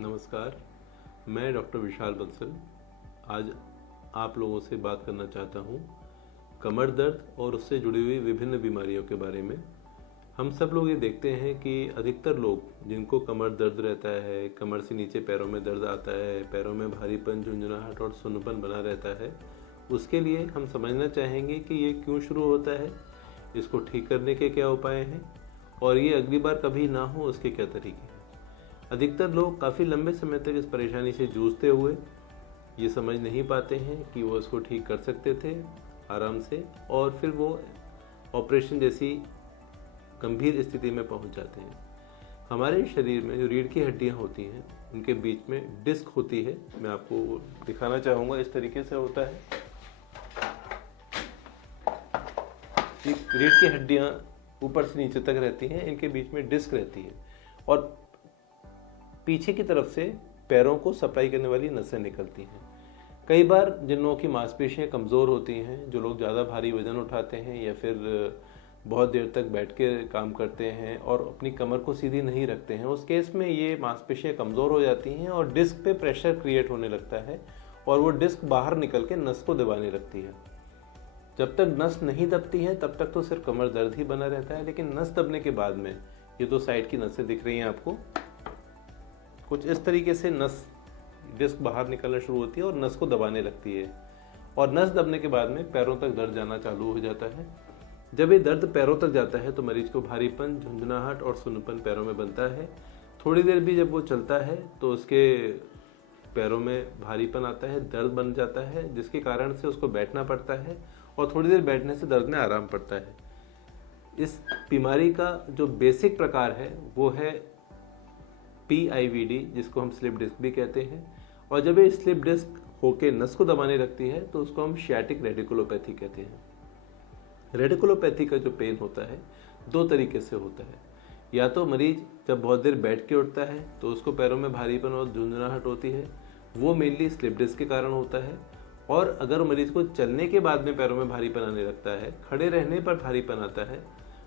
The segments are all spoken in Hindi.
नमस्कार, मैं डॉक्टर विशाल बंसल आज आप लोगों से बात करना चाहता हूँ कमर दर्द और उससे जुड़ी हुई विभिन्न बीमारियों के बारे में। हम सब लोग ये देखते हैं कि अधिकतर लोग जिनको कमर दर्द रहता है, कमर से नीचे पैरों में दर्द आता है, पैरों में भारीपन, झुंझुनाहट और सुन्नपन बना रहता है, उसके लिए हम समझना चाहेंगे कि ये क्यों शुरू होता है, इसको ठीक करने के क्या उपाय हैं और ये अगली बार कभी ना हो उसके क्या तरीके हैं। अधिकतर लोग काफ़ी लंबे समय तक इस परेशानी से जूझते हुए ये समझ नहीं पाते हैं कि वो इसको ठीक कर सकते थे आराम से, और फिर वो ऑपरेशन जैसी गंभीर स्थिति में पहुंच जाते हैं। हमारे शरीर में जो रीढ़ की हड्डियां होती हैं उनके बीच में डिस्क होती है। मैं आपको दिखाना चाहूँगा, इस तरीके से होता है। ये रीढ़ की हड्डियां ऊपर से नीचे तक रहती हैं, इनके बीच में डिस्क रहती है और पीछे की तरफ से पैरों को सप्लाई करने वाली नसें निकलती हैं। कई बार जिन लोगों की मांसपेशियां कमज़ोर होती हैं, जो लोग ज़्यादा भारी वजन उठाते हैं या फिर बहुत देर तक बैठ के काम करते हैं और अपनी कमर को सीधी नहीं रखते हैं, उस केस में ये मांसपेशियां कमज़ोर हो जाती हैं और डिस्क पे प्रेशर क्रिएट होने लगता है और वो डिस्क बाहर निकल के नस को दबाने लगती है। जब तक नस नहीं दबती है तब तक तो सिर्फ कमर दर्द ही बना रहता है, लेकिन नस दबने के बाद में ये दो साइड की नसें दिख रही हैं आपको, कुछ इस तरीके से नस डिस्क बाहर निकलना शुरू होती है और नस को दबाने लगती है और नस दबने के बाद में पैरों तक दर्द जाना चालू हो जाता है। जब ये दर्द पैरों तक जाता है तो मरीज को भारीपन, झुंझुनाहट और सुन्नपन पैरों में बनता है। थोड़ी देर भी जब वो चलता है तो उसके पैरों में भारीपन आता है, दर्द बन जाता है, जिसके कारण से उसको बैठना पड़ता है और थोड़ी देर बैठने से दर्द में आराम पड़ता है। इस बीमारी का जो बेसिक प्रकार है वो है PIVD, जिसको हम स्लिप डिस्क भी कहते हैं, और जब ये स्लिप डिस्क होके नस को दबाने लगती है तो उसको हम शियाटिक रेडिकुलोपैथी कहते हैं। रेडिकुलोपैथी का जो पेन होता है दो तरीके से होता है। या तो मरीज जब बहुत देर बैठ के उठता है तो उसको पैरों में भारीपन और झुंझुनाहट होती है, वो मेनली स्लिप डिस्क के कारण होता है। और अगर मरीज को चलने के बाद में पैरों में भारीपन आने लगता है, खड़े रहने पर भारीपन आता है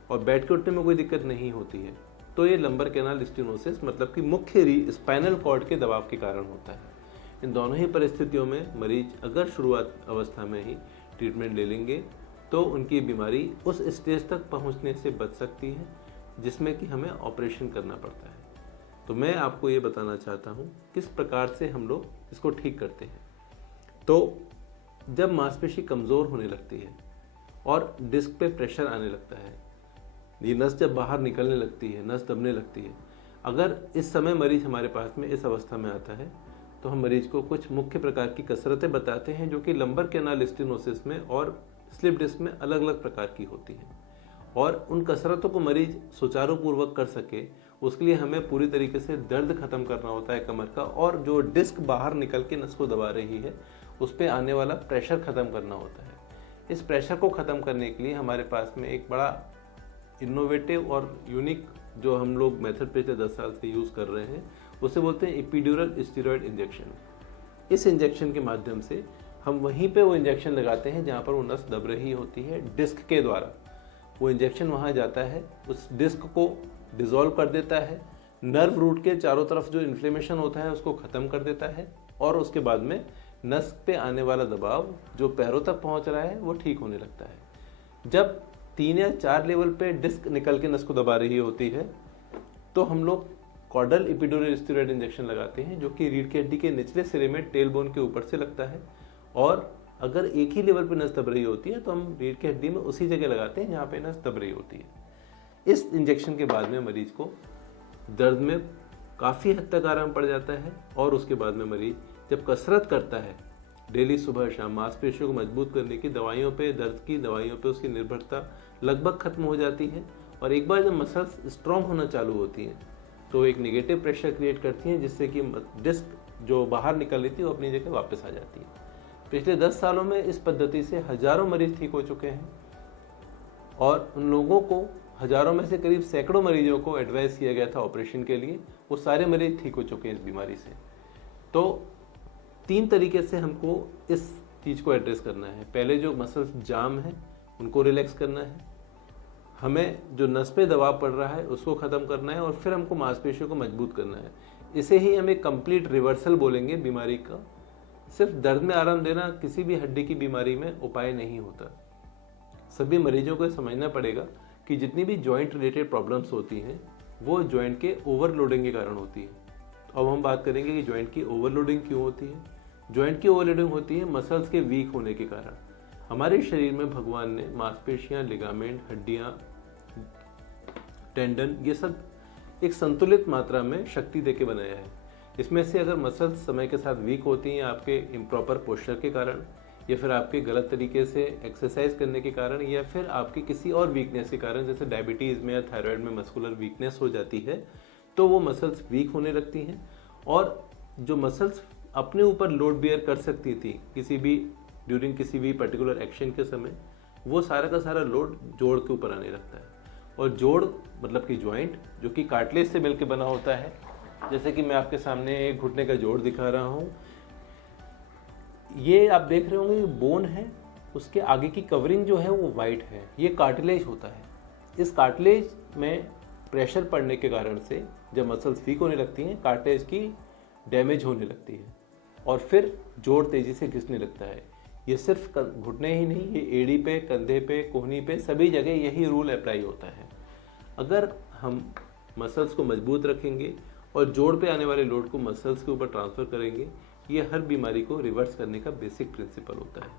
और बैठ के उठने में कोई दिक्कत नहीं होती है, तो ये लंबर कैनाल स्टेनोसिस मतलब कि मुख्य स्पाइनल कॉर्ड के दबाव के कारण होता है। इन दोनों ही परिस्थितियों में मरीज अगर शुरुआत अवस्था में ही ट्रीटमेंट ले लेंगे तो उनकी बीमारी उस स्टेज तक पहुंचने से बच सकती है जिसमें कि हमें ऑपरेशन करना पड़ता है। तो मैं आपको ये बताना चाहता हूँ किस प्रकार से हम लोग इसको ठीक करते हैं। तो जब मांसपेशी कमज़ोर होने लगती है और डिस्क पे प्रेशर आने लगता है, ये नस जब बाहर निकलने लगती है, नस दबने लगती है, अगर इस समय मरीज हमारे पास में इस अवस्था में आता है तो हम मरीज को कुछ मुख्य प्रकार की कसरतें बताते हैं जो कि लंबर कैनाल स्टेनोसिस में और स्लिप डिस्क में अलग अलग प्रकार की होती हैं। और उन कसरतों को मरीज सुचारू पूर्वक कर सके उसके लिए हमें पूरी तरीके से दर्द खत्म करना होता है कमर का, और जो डिस्क बाहर निकल के नस को दबा रही है उस पर आने वाला प्रेशर खत्म करना होता है। इस प्रेशर को खत्म करने के लिए हमारे पास में एक बड़ा इनोवेटिव और यूनिक जो हम लोग मेथड पिछले 10 साल से यूज़ कर रहे हैं उसे बोलते हैं एपिड्यूरल स्टेरॉयड इंजेक्शन। इस इंजेक्शन के माध्यम से हम वहीं पे वो इंजेक्शन लगाते हैं जहाँ पर वो नस दब रही होती है। डिस्क के द्वारा वो इंजेक्शन वहाँ जाता है, उस डिस्क को डिसॉल्व कर देता है, नर्व रूट के चारों तरफ जो इन्फ्लेमेशन होता है उसको ख़त्म कर देता है और उसके बाद में नस पे आने वाला दबाव जो पैरों तक पहुँच रहा है वो ठीक होने लगता है। जब 3 या 4 लेवल पे डिस्क निकल के नस को दबा रही होती है तो हम लोग कॉर्डल एपिड्यूरल स्टेरॉयड इंजेक्शन लगाते हैं जो कि रीढ़ की हड्डी के निचले सिरे में टेल बोन के ऊपर से लगता है। और अगर एक ही लेवल पे नस दब रही होती है तो हम रीढ़ की हड्डी में उसी जगह लगाते हैं जहाँ पे नस दब रही होती है। इस इंजेक्शन के बाद में मरीज को दर्द में काफ़ी हद तक आराम पड़ जाता है और उसके बाद में मरीज जब कसरत करता है डेली सुबह शाम, मांसपेशियों को मजबूत करने की दवाइयों पे, दर्द की दवाइयों पे उसकी निर्भरता लगभग खत्म हो जाती है। और एक बार जब मसल्स स्ट्रॉन्ग होना चालू होती हैं तो एक नेगेटिव प्रेशर क्रिएट करती हैं जिससे कि डिस्क जो बाहर निकल रही थी वो अपनी जगह वापस आ जाती है। पिछले 10 सालों में इस पद्धति से हजारों मरीज ठीक हो चुके हैं और उन लोगों को, हजारों में से करीब सैकड़ों मरीजों को एडवाइस किया गया था ऑपरेशन के लिए, वो सारे मरीज ठीक हो चुके हैं इस बीमारी से। तो 3 तरीके से हमको इस चीज़ को एड्रेस करना है। पहले जो मसल्स जाम है उनको रिलैक्स करना है, हमें जो नस पे दबाव पड़ रहा है उसको ख़त्म करना है और फिर हमको मांसपेशियों को मजबूत करना है। इसे ही हम एक कंप्लीट रिवर्सल बोलेंगे बीमारी का। सिर्फ दर्द में आराम देना किसी भी हड्डी की बीमारी में उपाय नहीं होता। सभी मरीजों को समझना पड़ेगा कि जितनी भी जॉइंट रिलेटेड प्रॉब्लम्स होती हैं वो जॉइंट के ओवरलोडिंग के कारण होती है। तो अब हम बात करेंगे कि जॉइंट की ओवरलोडिंग क्यों होती है। जॉइंट की ओवरलोडिंग होती है मसल्स के वीक होने के कारण। हमारे शरीर में भगवान ने मांसपेशियां, लिगामेंट, हड्डियां, टेंडन, ये सब एक संतुलित मात्रा में शक्ति देके बनाया है। इसमें से अगर मसल्स समय के साथ वीक होती हैं आपके इम्प्रॉपर पोस्चर के कारण, या फिर आपके गलत तरीके से एक्सरसाइज करने के कारण, या फिर आपकी किसी और वीकनेस के कारण, जैसे डायबिटीज़ में या थायराइड में मस्कुलर वीकनेस हो जाती है, तो वो मसल्स वीक होने लगती हैं। और जो मसल्स अपने ऊपर लोड बेयर कर सकती थी किसी भी ड्यूरिंग किसी भी पर्टिकुलर एक्शन के समय, वो सारा का सारा लोड जोड़ के ऊपर आने लगता है। और जोड़ मतलब कि जॉइंट, जो कि कार्टिलेज से मिलकर बना होता है। जैसे कि मैं आपके सामने एक घुटने का जोड़ दिखा रहा हूँ। ये आप देख रहे होंगे बोन है, उसके आगे की कवरिंग जो है वो वाइट है, ये कार्टिलेज होता है। इस कार्टिलेज में प्रेशर पड़ने के कारण से जब मसल्स वीक होने लगती हैं, कार्टिलेज की डैमेज होने लगती है और फिर जोड़ तेजी से घिसने लगता है। ये सिर्फ घुटने ही नहीं, ये एड़ी पे, कंधे पे, कोहनी पे, सभी जगह यही रूल अप्लाई होता है। अगर हम मसल्स को मजबूत रखेंगे और जोड़ पे आने वाले लोड को मसल्स के ऊपर ट्रांसफर करेंगे, ये हर बीमारी को रिवर्स करने का बेसिक प्रिंसिपल होता है।